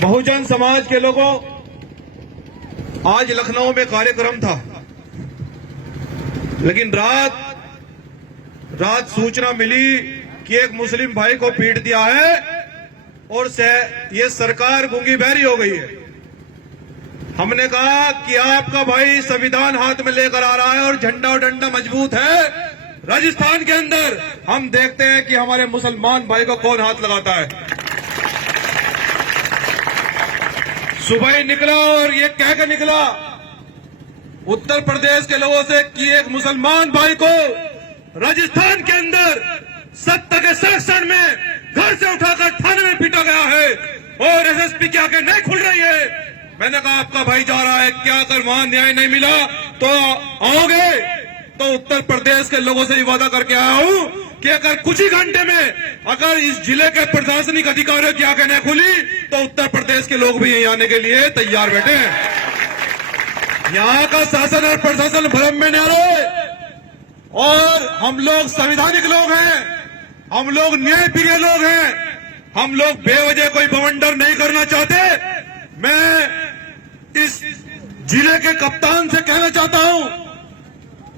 बहुजन समाज के लोगों, आज लखनऊ में कार्यक्रम था, लेकिन रात सूचना मिली कि एक मुस्लिम भाई को पीट दिया है और ये सरकार गूंगी बहरी हो गई है। हमने कहा कि आपका भाई संविधान हाथ में लेकर आ रहा है और झंडा और डंडा मजबूत है राजस्थान के अंदर। हम देखते हैं कि हमारे मुसलमान भाई को कौन हाथ लगाता है। सुबह ही निकला और ये कहकर निकला उत्तर प्रदेश के लोगों से कि एक मुसलमान भाई को राजस्थान के अंदर सत्ता के सेक्शन में घर से उठाकर थाने में पीटा गया है और एसएसपी की आंखें नहीं खुल रही है। मैंने कहा आपका भाई जा रहा है, क्या अगर वहां न्याय नहीं मिला तो आओगे? तो उत्तर प्रदेश के लोगों से वादा करके आया हूं कि अगर कुछ ही घंटे में अगर इस जिले के प्रशासनिक अधिकारियों की आंखें नहीं खुली तो उत्तर प्रदेश के लोग भी यहीं आने के लिए तैयार बैठे हैं। यहाँ का शासन और प्रशासन भ्रम में न रहे और हम लोग संवैधानिक लोग हैं, हम लोग न्याय प्रिय लोग हैं, हम लोग बेवजह कोई बवंडर नहीं करना चाहते। मैं इस जिले के कप्तान से कहना चाहता हूं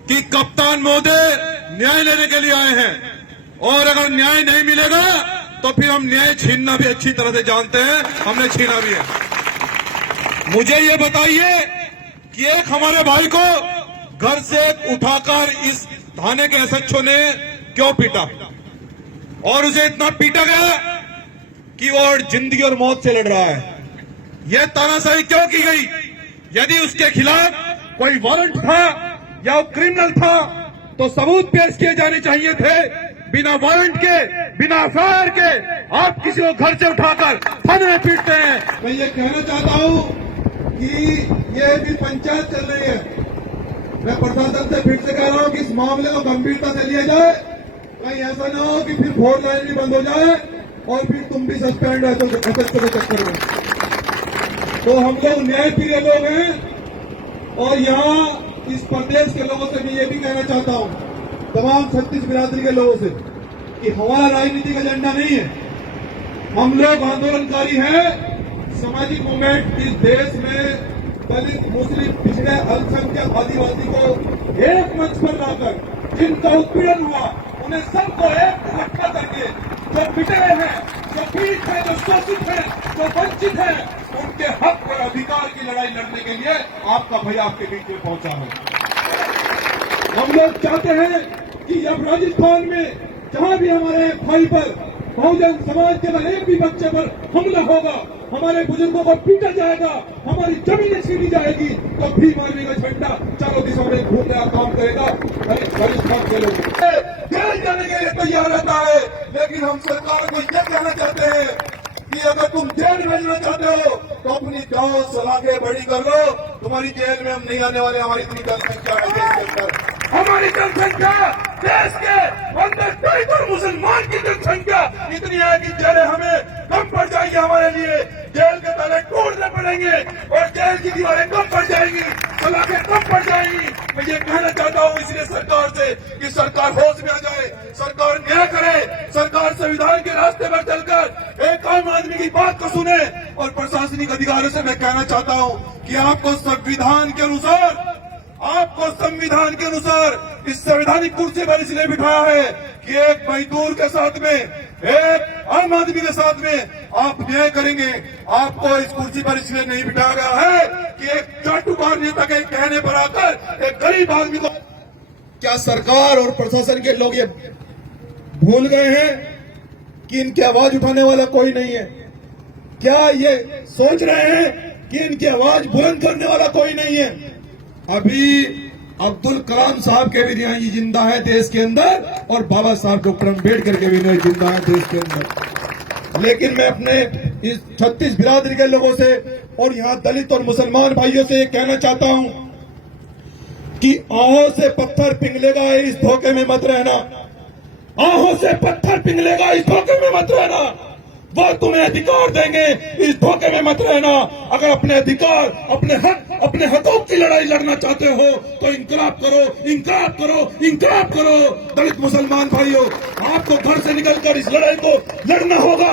कि कप्तान महोदय न्याय लेने के लिए आए हैं और अगर न्याय नहीं मिलेगा तो फिर हम न्याय छीनना भी अच्छी तरह से जानते हैं, हमने छीना भी है। मुझे ये बताइए कि एक हमारे भाई को घर से उठाकर इस थाने के एसएचओ ने क्यों पीटा और उसे इतना पीटा गया कि वो जिंदगी और मौत से लड़ रहा है। यह तानाशाही क्यों की गई? यदि उसके खिलाफ कोई वारंट था या वो क्रिमिनल था तो सबूत पेश किए जाने चाहिए थे। बिना वारंट के, बिना एफआईआर के आप किसी को घर से उठाकर थाने में पीटते हैं। मैं ये कहना चाहता हूं कि ये भी पंचायत चल रही है। मैं प्रशासन से फिर से कह रहा हूं कि इस मामले को गंभीरता से लिया जाए। कहीं ऐसा ना हो कि फिर 4 लाइन भी बंद हो जाए और फिर तुम भी सस्पेंड है तो एसएचओ के चक्कर में। तो हम लोग न्याय प्रिय लोग हैं और यहाँ इस प्रदेश के लोगों से मैं ये भी कहना चाहता हूँ, तमाम 36 बिरादरी के लोगों से, कि हमारा राजनीतिक एजेंडा नहीं है। हम लोग आंदोलनकारी हैं। सामाजिक मूवमेंट इस देश में दलित, मुस्लिम, पिछड़े, अल्पसंख्यक, आदिवासी को एक मंच पर लाकर जिनका उत्पीड़न हुआ उन्हें सबको एक इकट्ठा करके जो पिटे हैं, जो पीड़ित हैं, जो शोषित हैं, जो वंचित हैं, उनके हक और अधिकार की लड़ाई लड़ने के लिए आपका भाई आपके बीच में पहुंचा है। हम लोग चाहते हैं कि अब राजस्थान में जहां भी हमारे भाई पर, बहुजन समाज के एक भी बच्चे पर हमला होगा, हमारे बुजुर्गों को पीटा जाएगा, हमारी जमीनें छीनी जाएगी, तो भी मारने का झंडा चारों दिशाओं में घूमने का काम करेगा। राजस्थान के लोग जेल जाने के लिए तैयार रहता है, लेकिन हम सरकार को यह कहना चाहते हैं कि अगर तुम जेल भेजना चाहते हो तो अपनी जाओ सलाखें बड़ी कर लो। तुम्हारी जेल में हम नहीं आने वाले। हमारी इतनी जनसंख्या है देश के अंदर, हमारी जनसंख्या देश के अंदर कई तो मुसलमान की जनसंख्या इतनी है कि जेलें हमें कम पड़ जाएगी। हमारे लिए जेल के ताले तोड़ने पड़ेंगे और जेल की दीवारें कम पड़ जाएंगी, सलाखें कम पड़ जाएंगी। मैं ये कहना चाहता हूँ इसलिए सरकार से कि सरकार होश में आ जाए, सरकार न्याय करे, सरकार संविधान के रास्ते पर चलकर एक आम आदमी की बात को सुने। और प्रशासनिक अधिकारियों से मैं कहना चाहता हूँ कि आपको संविधान के अनुसार इस संवैधानिक कुर्सी पर इसलिए बिठाया है कि एक मजदूर के साथ में, एक आम आदमी के साथ में आप न्याय करेंगे। आपको इस कुर्सी पर इसलिए नहीं बिठाया गया है कि एक चाटुकार नेता के कहने पर आकर एक गरीब आदमी को। क्या सरकार और प्रशासन के लोग ये भूल गए हैं कि इनकी आवाज उठाने वाला कोई नहीं है? क्या ये सोच रहे हैं कि इनकी आवाज बुलंद करने वाला कोई नहीं है? अभी अब्दुल कलाम साहब के भी न्याय जिंदा है देश के अंदर और बाबा साहब डॉक्टर अम्बेडकर के भी न्याय जिंदा है देश के अंदर। लेकिन मैं अपने इस 36 बिरादरी के लोगों से और यहाँ दलित और मुसलमान भाइयों से ये कहना चाहता हूँ कि आहों से पत्थर पिघलेगा, इस धोखे में मत रहना। आहों से पत्थर पिघलेगा, इस धोखे में मत रहना। वो तुम्हें अधिकार देंगे, इस धोखे में मत रहना। अगर अपने अधिकार, अपने हक, अपने हकों की लड़ाई लड़ना चाहते हो तो इंकलाब करो, इंकलाब करो, इंकलाब करो। दलित मुसलमान भाइयों, आपको घर से निकलकर इस लड़ाई को लड़ना होगा।